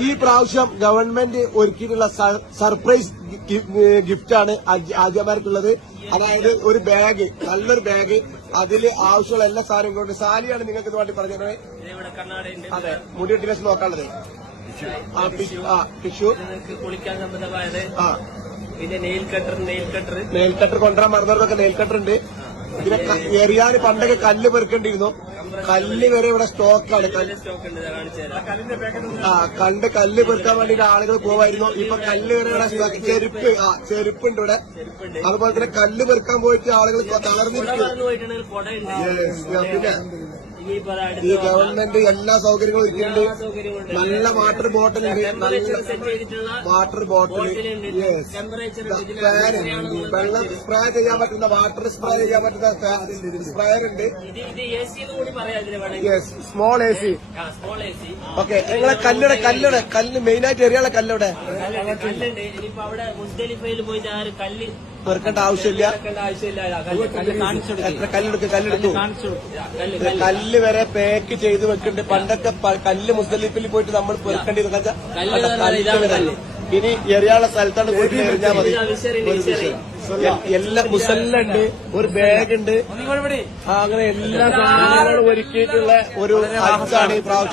ഈ പ്രാവശ്യം government ഒരുക്കിയിട്ടുള്ള surprise ഗിഫ്റ്റാണ് ആദ്യമാർക്കുള്ളത്. അതായത് ഒരു ബാഗ്, നല്ലൊരു ബാഗ്, അതിൽ ആവശ്യമുള്ള എല്ലാ സാധനവും കൊണ്ട്. സാലിയാണ് നിങ്ങൾക്ക് ഇത് വേണ്ടി പറഞ്ഞത്. അതെ, മുടി വെട്ടിലേക്ക് നോക്കാനുള്ളത്. ടിഷ്യൂ, കുളിക്കാൻ സംബന്ധമായത്. പിന്നെ നെയിൽ കട്ടർ കൊണ്ടുവരാൻ മറന്നവർക്കൊക്കെ നെയിൽ കട്ടർ ഉണ്ട്. ഇതിനെ എറിയാൻ പണ്ടൊക്കെ കല്ല് പെറുക്കേണ്ടിയിരുന്നു. കല്ല് വരെ ഇവിടെ സ്റ്റോക്കാണ്. കല്ല് പെറുക്കാൻ വേണ്ടിയിട്ട് ആളുകൾ പോവായിരുന്നു. ഇപ്പൊ കല്ല് വരെ ഇവിടെ സ്റ്റോക്ക്. ചെരുപ്പുണ്ട് ഇവിടെ. അതുപോലെ തന്നെ കല്ല് പെറുക്കാൻ പോയിട്ട് ആളുകൾ തളർന്നിരിക്കും. പിന്നെ ഈ ഗവൺമെന്റ് എല്ലാ സൗകര്യങ്ങളും ഒരുക്കിയിട്ടുണ്ട്. നല്ല വാട്ടർ ബോട്ടിൽ ഉണ്ട്. നല്ല വാട്ടർ ബോട്ടിൽ, ഫാൻ, വെള്ളം സ്പ്രേ ചെയ്യാൻ പറ്റുന്ന, വാട്ടർ സ്പ്രേ ചെയ്യാൻ പറ്റുന്ന സ്പ്രേയർ ഉണ്ട്. Small A C. ഓക്കെ, നിങ്ങളെ കല്ല് മെയിനായിട്ട് എറിയാനുള്ള കല്ലുടെ പെറുക്കേണ്ട ആവശ്യമില്ല. എത്ര കല്ലെടുത്തു കല്ല് വരെ പാക്ക് ചെയ്ത് വെക്കുന്നുണ്ട്. പണ്ടൊക്കെ കല്ല് മുസ്ദലിഫിൽ പോയിട്ട് നമ്മൾ പെറുക്കേണ്ടി കല്ല്. ഇനി എറിയാനുള്ള സ്ഥലത്താണ് പോയിട്ട് എറിഞ്ഞാൽ മതി. എല്ലാ മുസല്ലുണ്ട്, ഒരു ബാഗ് ഉണ്ട്. അങ്ങനെ എല്ലാ സാധനങ്ങളും ഒരുക്കിയിട്ടുള്ള ഒരു ഹജ്ജാണ് ഈ പ്രാവശ്യം.